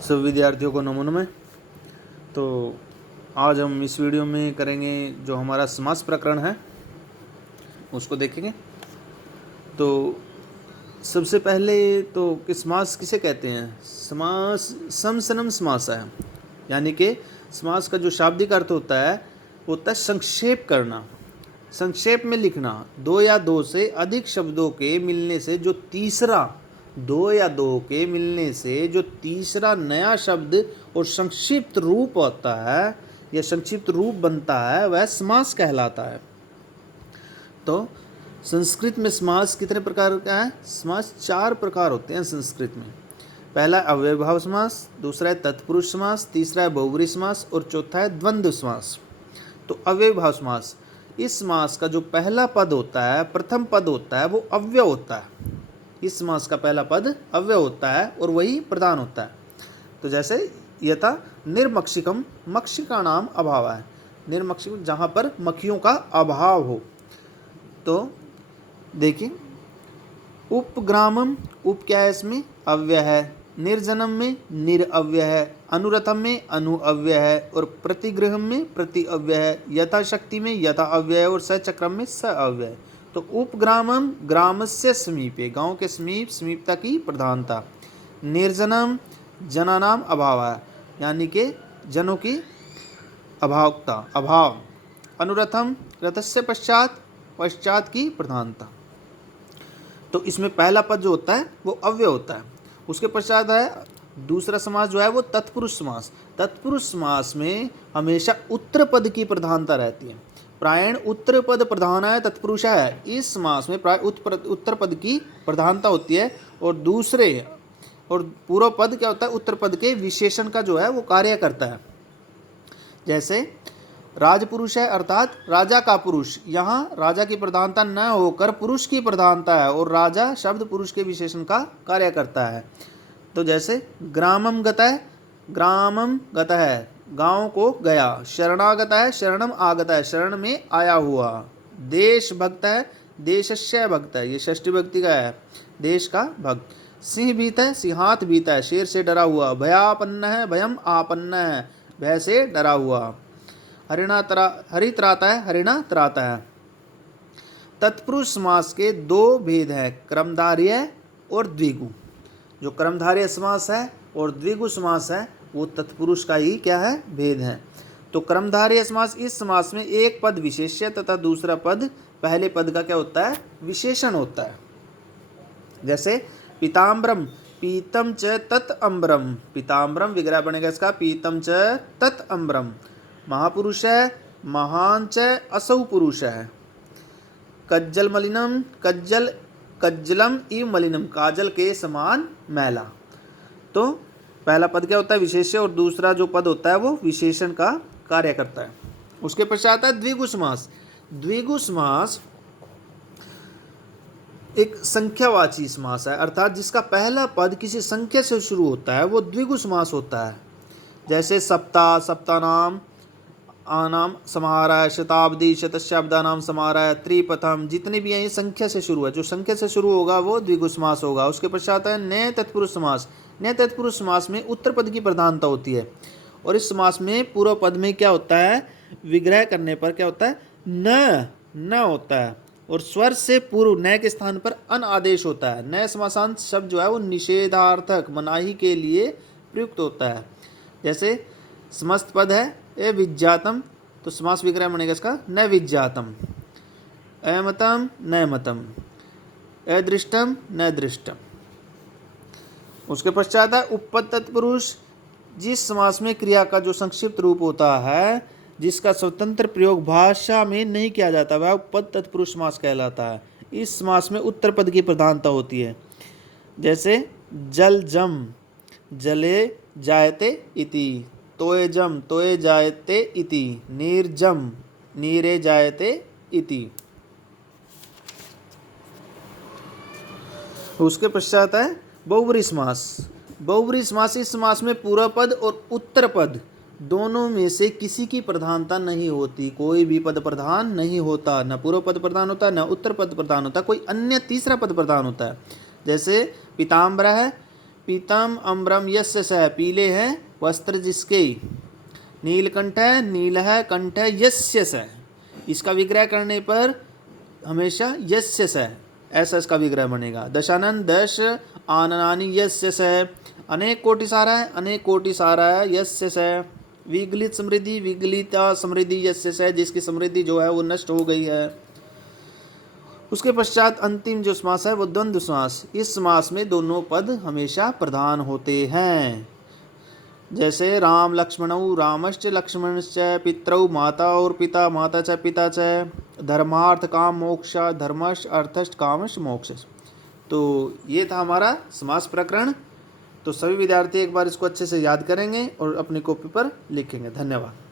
सब विद्यार्थियों को नमो नमः। तो आज हम इस वीडियो में करेंगे जो हमारा समास प्रकरण है उसको देखेंगे। तो सबसे पहले तो कि समास किसे कहते हैं। समास समसनम समास है, यानी कि समास का जो शाब्दिक अर्थ होता है संक्षेप करना, संक्षेप में लिखना। दो या दो से अधिक शब्दों के मिलने से जो तीसरा नया शब्द और संक्षिप्त रूप होता है या संक्षिप्त रूप बनता है वह समास कहलाता है। तो संस्कृत में समास कितने प्रकार का है। समास 4 प्रकार होते हैं संस्कृत में। पहला अव्ययभाव समास, दूसरा है तत्पुरुष समास, तीसरा है बहुब्रीहि समास और चौथा है द्वंद्व समास। तो अव्ययभाव समास, इस समास का जो पहला पद होता है, प्रथम पद होता है, वो अव्यय होता है। इस समास का पहला पद अव्यय होता है और वही प्रधान होता है। तो जैसे यथा निर्मक्षिकम, मक्षिका नाम अभाव है। निर्मक्षिक जहाँ पर मक्खियों का अभाव हो। तो देखिए उपग्रामम, उप क्या है इसमें, अव्यय है। निर्जनम में निर अव्यय है। अनुरथम में अनु अव्यय है और प्रतिगृहम में प्रति अव्यय है। यथाशक्ति में यथा अव्यय है और सचक्रम में स अव्यय है। तो उपग्रामम ग्रामस्य समीपे, गांव के समीप, समीपता की प्रधानता। निर्जनम जनानाम अभाव है, यानी कि जनों की अभावता, अभाव। अनुरथम रथस्य पश्चात, पश्चात की प्रधानता। तो इसमें पहला पद जो होता है वो अव्यय होता है। उसके पश्चात है दूसरा समास जो है वो तत्पुरुष समास। तत्पुरुष समास में हमेशा उत्तर पद की प्रधानता रहती है। प्रायण उत्तर पद प्रधान है, तत्पुरुष है। इस समास में प्राय उत्तर पद की प्रधानता होती है और पूर्व पद क्या होता है, उत्तर पद के विशेषण का जो है वो कार्य करता है। जैसे राजपुरुष है अर्थात राजा का पुरुष, यहाँ राजा की प्रधानता न होकर पुरुष की प्रधानता है और राजा शब्द पुरुष के विशेषण का कार्य करता है। तो जैसे ग्रामम गतः है, ग्रामम गतः है, गांव को गया। शरणागत है, शरणम आगत है, शरण में आया हुआ। देश भक्त है, देशस्य भक्त है, ये षष्ठी भक्ति का है, देश का भक्त। सिंह भीत है, सिंहात भीत है, शेर से डरा हुआ। भयापन्न है, भयम आपन्न है, भय से डरा हुआ। हरि त्राता है, हरिणा त्राता है। तत्पुरुष समास के 2 भेद हैं, क्रमधार्य और द्विगु। जो क्रमधार्य समास है और द्विगु समास है वो तत्पुरुष का ही क्या है, भेद है। तो क्रमधार्य समास, इस समास में एक पद विशेष्य तथा दूसरा पद पहले पद का क्या होता है, विशेषण होता है। जैसे पीताम्बरम, पीतम च तत् अम्बरम, पीताम्बरम विग्रह बनेगा इसका, पीतम च तत् अम्बरम। महापुरुष है, महान च असौ पुरुष है। कज्जल मलिनम, कज्जलम इव मलिनम, काजल के समान मैला। तो पहला पद क्या होता है, विशेष्य, और दूसरा जो पद होता है वो विशेषण का कार्य करता है। उसके पश्चात है द्विगु समास। द्विगु समास एक संख्यावाची समास है, अर्थात जिसका पहला पद किसी संख्या से शुरू होता है वो द्विगु समास होता है। जैसे सप्ताह, सप्तानाम आनाम समाहार, शताब्दी, शतशाब्दानाम समाहार, त्रिपथम, जितने भी हैं ये संख्या से शुरू है। जो संख्या से शुरू होगा वो द्विगु समास होगा। उसके पश्चात है नए तत्पुरुष समास। नए तत्पुरुष समास में उत्तर पद की प्रधानता होती है और इस समास में पूर्व पद में क्या होता है, विग्रह करने पर क्या होता है, न होता है और स्वर से पूर्व नए के स्थान पर अन आदेश होता है। नए समासांत शब्द जो है वो निषेधार्थक, मनाही के लिए प्रयुक्त होता है। जैसे समस्त पद है ए विज्ञातम, तो समास विग्रह बनेगा इसका न विज्ञातम। अमतम न मतम, अदृष्टम न दृष्टम। उसके पश्चात है उपपद तत्पुरुष। जिस समास में क्रिया का जो संक्षिप्त रूप होता है, जिसका स्वतंत्र प्रयोग भाषा में नहीं किया जाता, वह उपपद तत्पुरुष समास कहलाता है। इस समास में उत्तर पद की प्रधानता होती है। जैसे जल जम, जले जायते इति, तोय जम, तोय जायते इति, नीरजम, नीरे जायते इति। उसके पश्चात है बहुब्रीहि समास। बहुब्रीहि समास, इस समास में पूर्व पद और उत्तर पद दोनों में से किसी की प्रधानता नहीं होती। कोई भी पद प्रधान नहीं होता, न पूर्व पद प्रधान होता है न उत्तर पद प्रधान होता, कोई अन्य तीसरा पद प्रधान होता है। जैसे पीताम्बर है, पीतम अम्बरम यस्य सह, पीले हैं वस्त्र जिसके। नीलकंठ है, नील है कंठ है यस्य सह, इसका विग्रह करने पर हमेशा यस्य सह ऐसा इसका विग्रह बनेगा। दशानन दश आननानि यस्य सह, अनेक कोटि सारा है, अनेक कोटि सारा है यस्य सह। विगलित समृद्धि, विगलिता समृद्धि यस्य सह, जिसकी समृद्धि जो है वो नष्ट हो गई है। उसके पश्चात अंतिम जो समास है वो द्वंद्व समास। इस समास में दोनों पद हमेशा प्रधान होते हैं। जैसे राम लक्ष्मणौ रामश्च लक्ष्मणश्च, पितरौ माता और पिता माता च पिता च, धर्मार्थ काम मोक्ष धर्मश्च अर्थश्च कामश्च मोक्षश्च। तो ये था हमारा समास प्रकरण। तो सभी विद्यार्थी एक बार इसको अच्छे से याद करेंगे और अपनी कॉपी पर लिखेंगे। धन्यवाद।